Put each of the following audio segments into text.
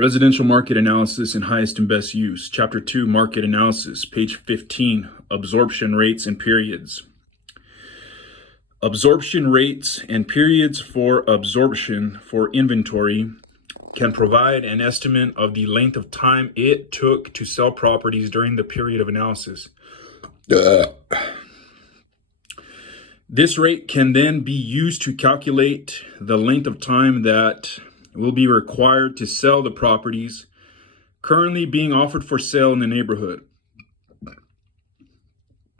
Residential Market Analysis and Highest and Best Use. Chapter 2, Market Analysis, page 15, Absorption Rates and Periods. Absorption rates and periods for absorption for inventory can provide an estimate of the length of time it took to sell properties during the period of analysis. This rate can then be used to calculate the length of time that will be required to sell the properties currently being offered for sale in the neighborhood.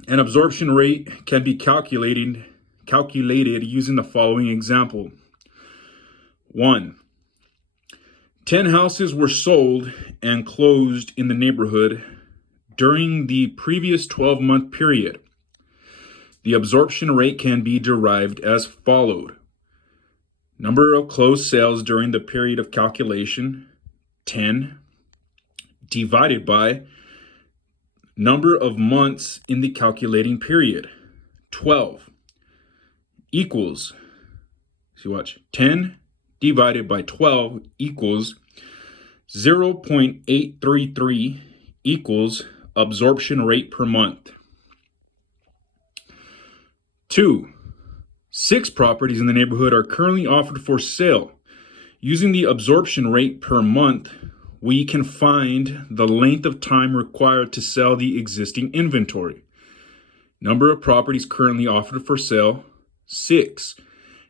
An absorption rate can be calculated using the following example. 1. 10 houses were sold and closed in the neighborhood during the previous 12-month period. The absorption rate can be derived as followed. Number of closed sales during the period of calculation, 10, divided by number of months in the calculating period, 12, equals, 10 divided by 12 equals 0.833 equals absorption rate per month. 2. 6 properties in the neighborhood are currently offered for sale. Using the absorption rate per month, we can find the length of time required to sell the existing inventory. Number of properties currently offered for sale, 6,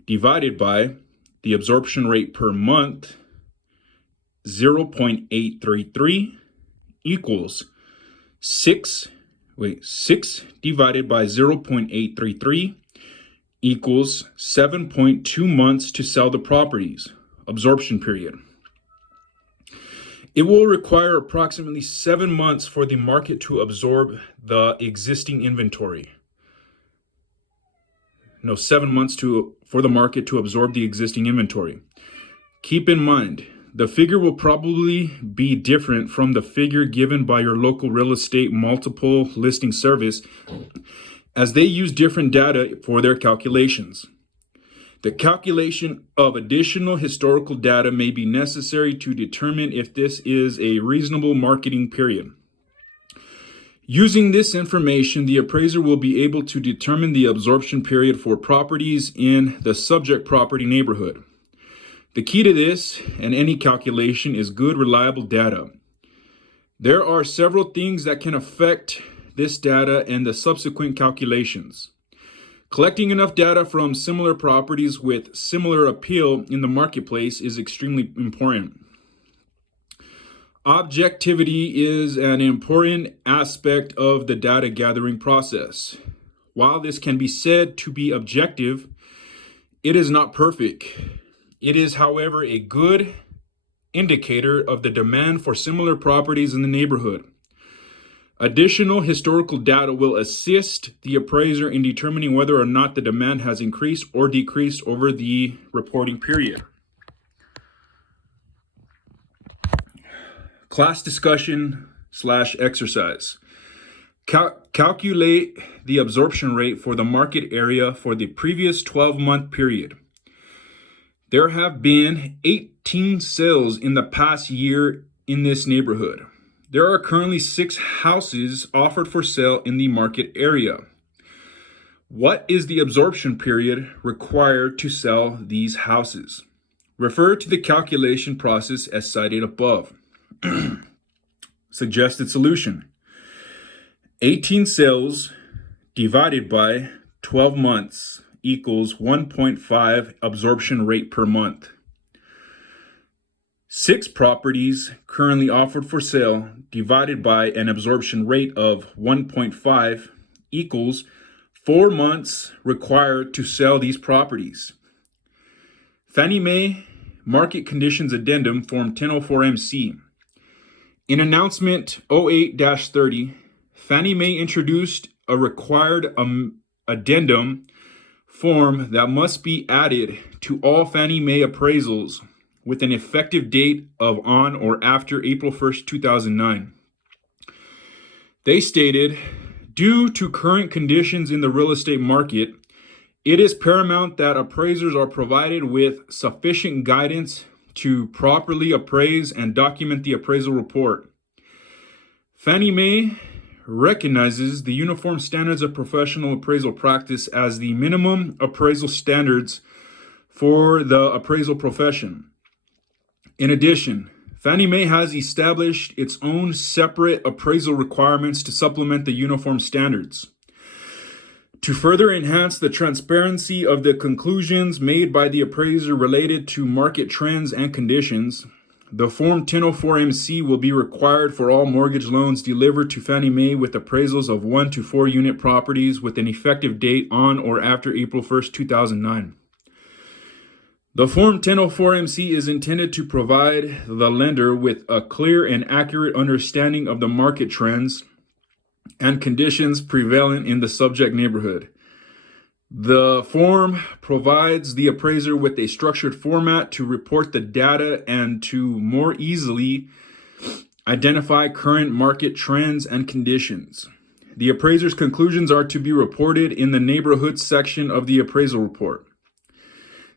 divided by the absorption rate per month, 0.833 equals 6 divided by 0.833 equals 7.2 months to sell the properties, absorption period. It will require approximately 7 months for the market to absorb the existing inventory. 7 months for the market to absorb the existing inventory. Keep in mind, the figure will probably be different from the figure given by your local real estate multiple listing service, as they use different data for their calculations. The calculation of additional historical data may be necessary to determine if this is a reasonable marketing period. Using this information, the appraiser will be able to determine the absorption period for properties in the subject property neighborhood. The key to this and any calculation is good, reliable data. There are several things that can affect this data and the subsequent calculations. Collecting enough data from similar properties with similar appeal in the marketplace is extremely important. Objectivity is an important aspect of the data gathering process. While this can be said to be objective, it is not perfect. It is, however, a good indicator of the demand for similar properties in the neighborhood. Additional historical data will assist the appraiser in determining whether or not the demand has increased or decreased over the reporting period. Class discussion / exercise. Calculate the absorption rate for the market area for the previous 12-month period. There have been 18 sales in the past year in this neighborhood. There are currently 6 houses offered for sale in the market area. What is the absorption period required to sell these houses? Refer to the calculation process as cited above. Suggested solution. 18 sales divided by 12 months equals 1.5 absorption rate per month. 6 properties currently offered for sale divided by an absorption rate of 1.5 equals 4 months required to sell these properties. Fannie Mae Market Conditions Addendum Form 1004MC. In Announcement 08-30, Fannie Mae introduced a required addendum form that must be added to all Fannie Mae appraisals with an effective date of on or after April 1st, 2009. They stated, due to current conditions in the real estate market, it is paramount that appraisers are provided with sufficient guidance to properly appraise and document the appraisal report. Fannie Mae recognizes the Uniform Standards of Professional Appraisal Practice as the minimum appraisal standards for the appraisal profession. In addition, Fannie Mae has established its own separate appraisal requirements to supplement the uniform standards. To further enhance the transparency of the conclusions made by the appraiser related to market trends and conditions, the Form 1004MC will be required for all mortgage loans delivered to Fannie Mae with appraisals of 1 to 4 unit properties with an effective date on or after April 1st, 2009. The Form 1004MC is intended to provide the lender with a clear and accurate understanding of the market trends and conditions prevalent in the subject neighborhood. The form provides the appraiser with a structured format to report the data and to more easily identify current market trends and conditions. The appraiser's conclusions are to be reported in the neighborhood section of the appraisal report.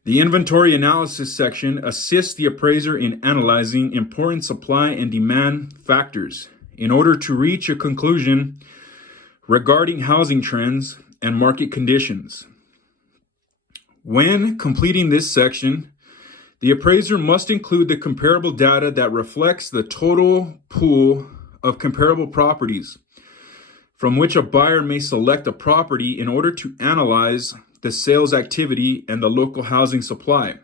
The inventory analysis section assists the appraiser in analyzing important supply and demand factors in order to reach a conclusion regarding housing trends and market conditions. When completing this section, the appraiser must include the comparable data that reflects the total pool of comparable properties from which a buyer may select a property in order to analyze the sales activity and the local housing supply.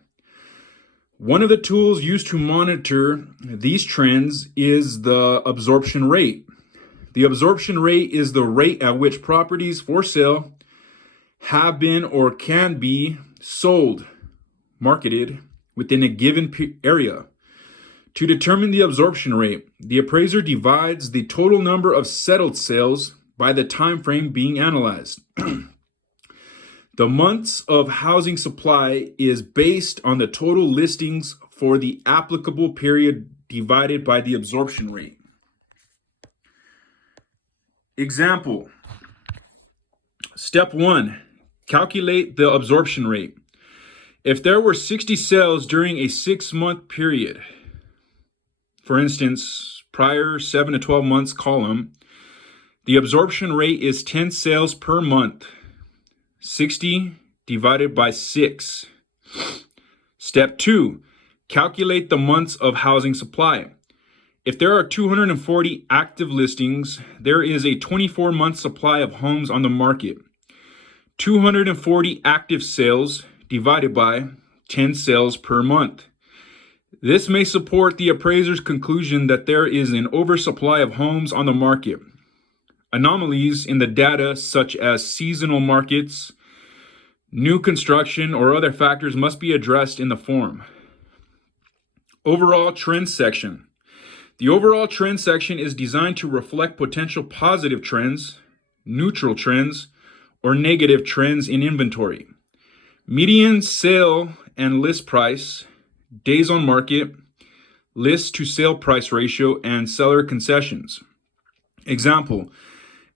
One of the tools used to monitor these trends is the absorption rate. The absorption rate is the rate at which properties for sale have been or can be sold, marketed within a given area. To determine the absorption rate, the appraiser divides the total number of settled sales by the time frame being analyzed. The months of housing supply is based on the total listings for the applicable period divided by the absorption rate. Example. Step 1. Calculate the absorption rate. If there were 60 sales during a 6-month period, for instance, prior 7 to 12 months column, the absorption rate is 10 sales per month. 60 divided by 6. Step 2, calculate the months of housing supply. If there are 240 active listings, there is a 24-month supply of homes on the market. 240 active sales divided by 10 sales per month. This may support the appraiser's conclusion that there is an oversupply of homes on the market. Anomalies in the data, such as seasonal markets, new construction, or other factors must be addressed in the form. Overall trend section. The overall trend section is designed to reflect potential positive trends, neutral trends, or negative trends in inventory. Median sale and list price, days on market, list to sale price ratio, and seller concessions. Example.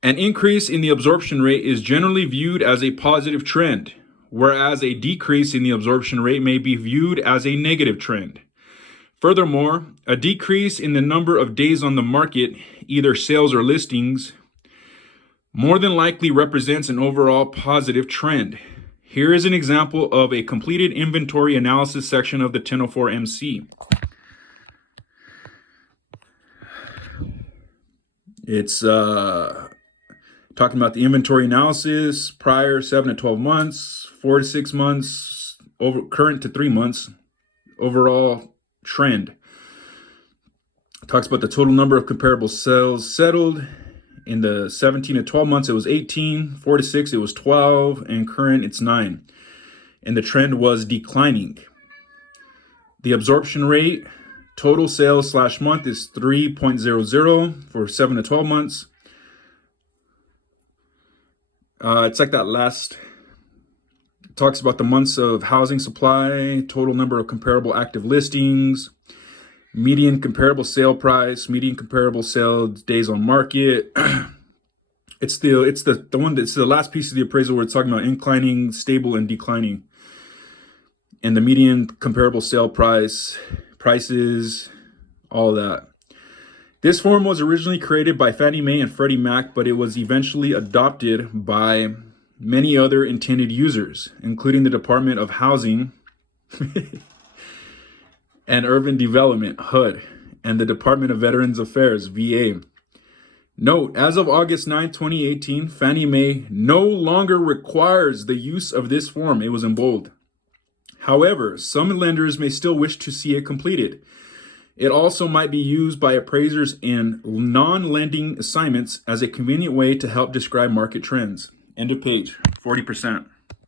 An increase in the absorption rate is generally viewed as a positive trend, whereas a decrease in the absorption rate may be viewed as a negative trend. Furthermore, a decrease in the number of days on the market, either sales or listings, more than likely represents an overall positive trend. Here is an example of a completed inventory analysis section of the 1004MC. It's talking about the inventory analysis, prior 7 to 12 months, 4 to 6 months, current to 3 months, overall trend. It talks about the total number of comparable sales settled. In the 17 to 12 months, it was 18, 4 to 6, it was 12, and current, it's 9. And the trend was declining. The absorption rate, total sales / month, is 3.00 for 7 to 12 months. It's like that last, it talks about the months of housing supply, total number of comparable active listings, median comparable sale price, median comparable sales days on market. It's the one that's the last piece of the appraisal where it's talking about inclining, stable, and declining. And the median comparable sale price, prices, all that. This form was originally created by Fannie Mae and Freddie Mac, but it was eventually adopted by many other intended users, including the Department of Housing and Urban Development, HUD, and the Department of Veterans Affairs, VA. Note, as of August 9, 2018, Fannie Mae no longer requires the use of this form. It was in bold. However, some lenders may still wish to see it completed. It also might be used by appraisers in non-lending assignments as a convenient way to help describe market trends. End of page, 40%.